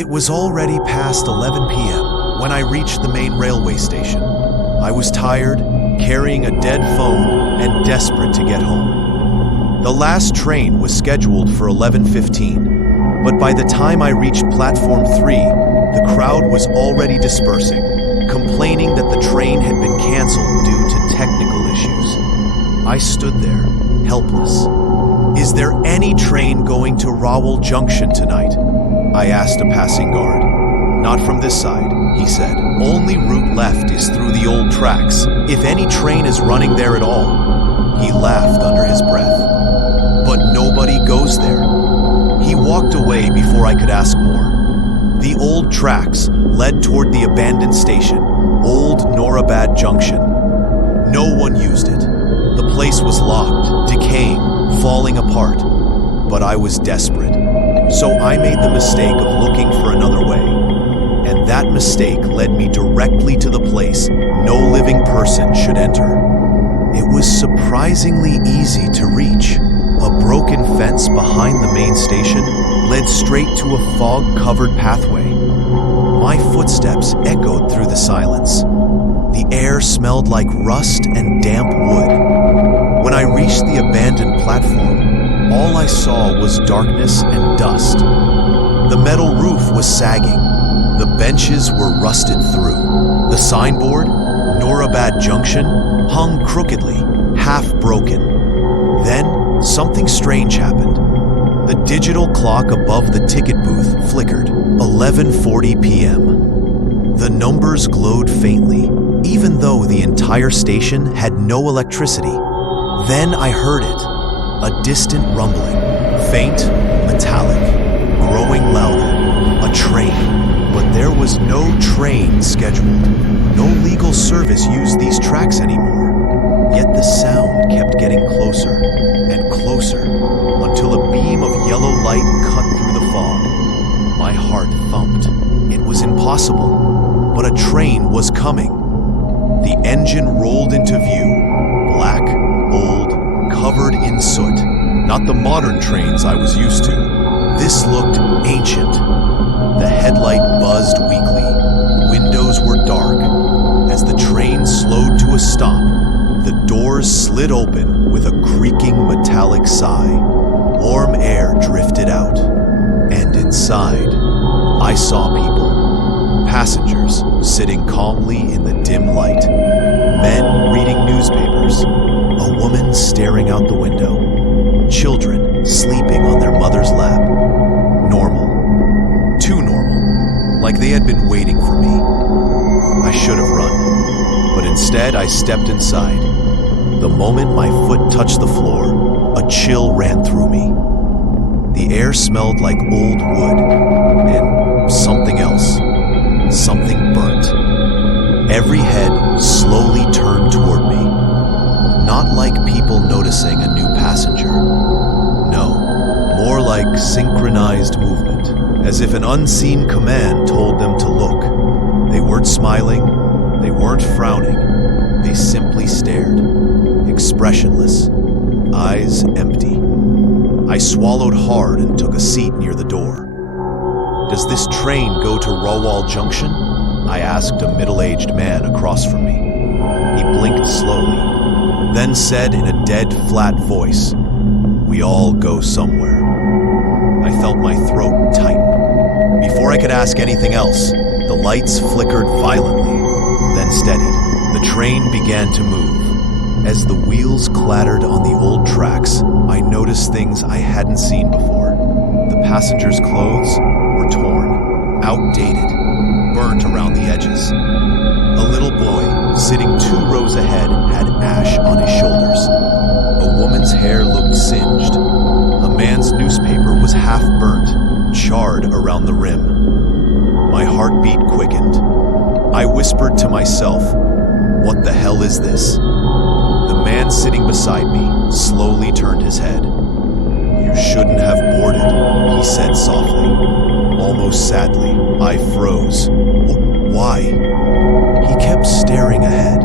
It was already past 11 p.m. when I reached the main railway station. I was tired, carrying a dead phone, and desperate to get home. The last train was scheduled for 11:15, but by the time I reached platform 3, the crowd was already dispersing, complaining that the train had been canceled due to technical issues. I stood there, helpless. "Is there any train going to Rawal Junction tonight?" I asked a passing guard. "Not from this side," he said. "Only route left is through the old tracks, if any train is running there at all." He laughed under his breath. "But nobody goes there." He walked away before I could ask more. The old tracks led toward the abandoned station, Old Norabad Junction. No one used it. The place was locked, decaying, falling apart. But I was desperate, so I made the mistake of looking for another way. And that mistake led me directly to the place no living person should enter. It was surprisingly easy to reach. A broken fence behind the main station led straight to a fog-covered pathway. My footsteps echoed through the silence. The air smelled like rust and damp wood. When I reached the abandoned platform, all I saw was darkness and dust. The metal roof was sagging. The benches were rusted through. The signboard, Norabad Junction, hung crookedly, half broken. Then, something strange happened. The digital clock above the ticket booth flickered. 11:40 p.m. The numbers glowed faintly, even though the entire station had no electricity. Then I heard it, a distant rumbling, faint, metallic, growing louder, a train. But there was no train scheduled. No legal service used these tracks anymore. Yet the sound kept getting closer and closer until a beam of yellow light cut through the fog. My heart thumped. It was impossible, but a train was coming. The engine rolled into view, black, old, covered in soot. Not the modern trains I was used to. This looked ancient. The headlight buzzed weakly. Windows were dark. As the train slowed to a stop, the doors slid open with a creaking metallic sigh. Warm air drifted out. And inside, I saw people. Passengers sitting calmly in the dim light. Men reading newspapers. A woman staring out the window. Children sleeping on their mother's lap. Normal. Too normal. Like they had been waiting for me. I should have run. But instead, I stepped inside. The moment my foot touched the floor, a chill ran through me. The air smelled like old wood and something else. Something burnt. Every head slowly turned toward me. Not like people noticing a new passenger. No, more like synchronized movement, as if an unseen command told them to look. They weren't smiling, they weren't frowning, they simply stared, expressionless, eyes empty. I swallowed hard and took a seat near the door. "Does this train go to Rawal Junction?" I asked a middle-aged man across from me. He blinked slowly, then said in a dead, flat voice, "We all go somewhere." I felt my throat tighten. Before I could ask anything else, the lights flickered violently, then steadied. The train began to move. As the wheels clattered on the old tracks, I noticed things I hadn't seen before. The passengers' clothes were torn, outdated, burnt around the edges. A little boy, sitting 2 rows ahead, had ash on his shoulders. A woman's hair looked singed. A man's newspaper was half burnt, charred around the rim. My heartbeat quickened. I whispered to myself, "What the hell is this?" The man sitting beside me slowly turned his head. "You shouldn't have boarded," he said softly, almost sadly. I froze. Why? He kept staring ahead.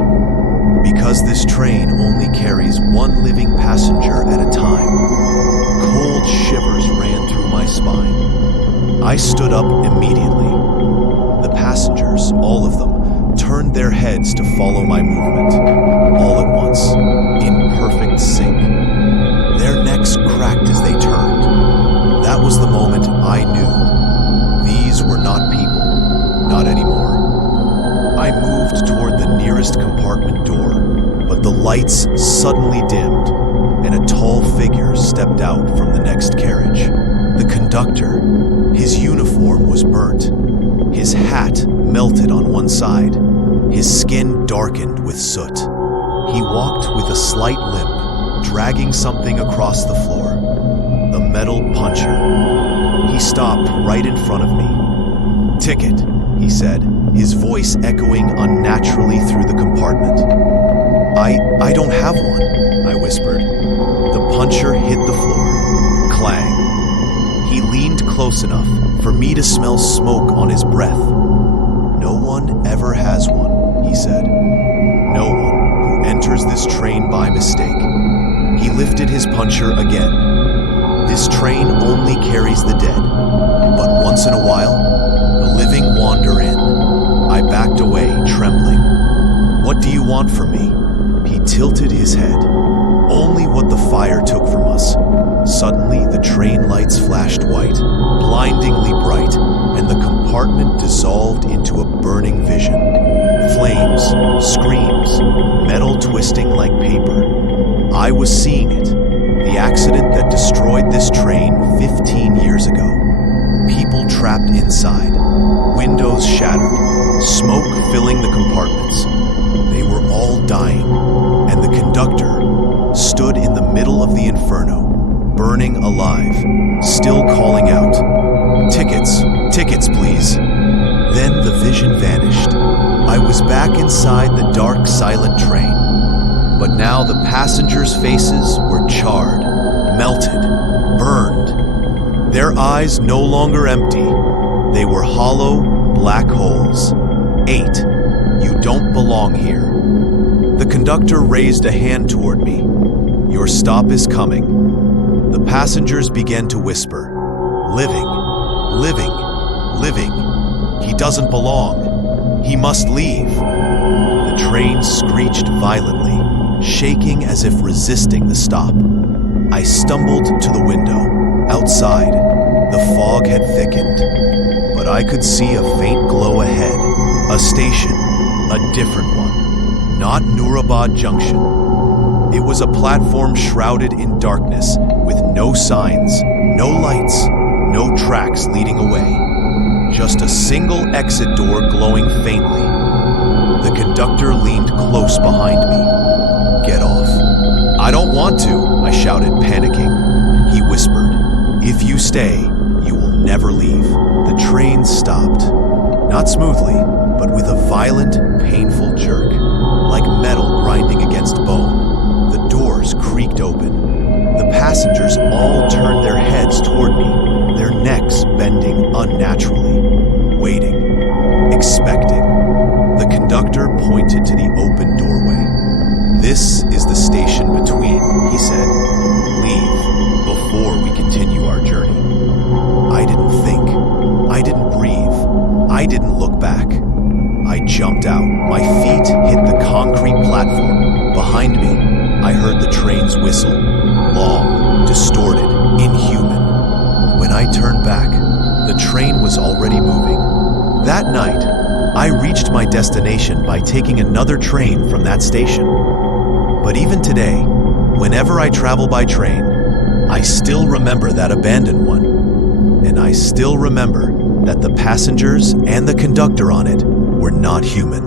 "Because this train only carries one living passenger at a time." Cold shivers ran through my spine. I stood up immediately. The passengers, all of them, turned their heads to follow my movement, all at once, in perfect sync. Their necks cracked as they turned. That was the moment I knew these were not people, not anymore. I moved toward the nearest compartment door, but the lights suddenly dimmed, and a tall figure stepped out from the next carriage. The conductor. His uniform was burnt. His hat melted on one side. His skin darkened with soot. He walked with a slight limp, dragging something across the floor. The metal puncher. He stopped right in front of me. "Ticket," he said, his voice echoing unnaturally through the compartment. I don't have one," I whispered. The puncher hit the floor. Clang. He leaned close enough for me to smell smoke on his breath. "No one ever has one," he said. "No one who enters this train by mistake." He lifted his puncher again. "This train only carries the dead, but once in a while, the living wander in." I backed away, trembling. "What do you want from me?" He tilted his head. "Only what the fire took from us." Suddenly, the train lights flashed white, blindingly bright, and the compartment dissolved into a burning vision. Flames, screams, metal twisting like paper. I was seeing it, the accident that destroyed this train 15 years ago. People trapped inside, windows shattered, smoke filling the compartments. They were all dying, and the conductor stood in the middle of the inferno, burning alive, still calling out, "Tickets, tickets, please." Then the vision vanished. I was back inside the dark, silent train. But now the passengers' faces were charred, melted, burned. Their eyes no longer empty. They were hollow, black holes. 8. You don't belong here. The conductor raised a hand toward me. "Your stop is coming." The passengers began to whisper, "Living, living, living. He doesn't belong. He must leave." The train screeched violently, shaking as if resisting the stop. I stumbled to the window. Outside, the fog had thickened, but I could see a faint glow ahead. A station, a different one. Not Nurabad Junction. It was a platform shrouded in darkness, with no signs, no lights, no tracks leading away. Just a single exit door glowing faintly. The conductor leaned close behind me. "Get off." "I don't want to," I shouted, panicking. He whispered, "If you stay, you will never leave." The train stopped. Not smoothly, but with a violent, painful jerk, like metal grinding against bone. The doors creaked open. The passengers all turned their heads toward me, their necks bending unnaturally, waiting, expecting. The conductor pointed to the open doorway. "This is the station between," he said. "Leave before we continue our journey." I didn't think. I didn't breathe. I didn't look back. I jumped out. My feet hit the concrete platform. Behind me, I heard the train's whistle, long, distorted, inhuman. When I turned back, the train was already moving. That night, I reached my destination by taking another train from that station. But even today, whenever I travel by train, I still remember that abandoned one. And I still remember that the passengers and the conductor on it were not human.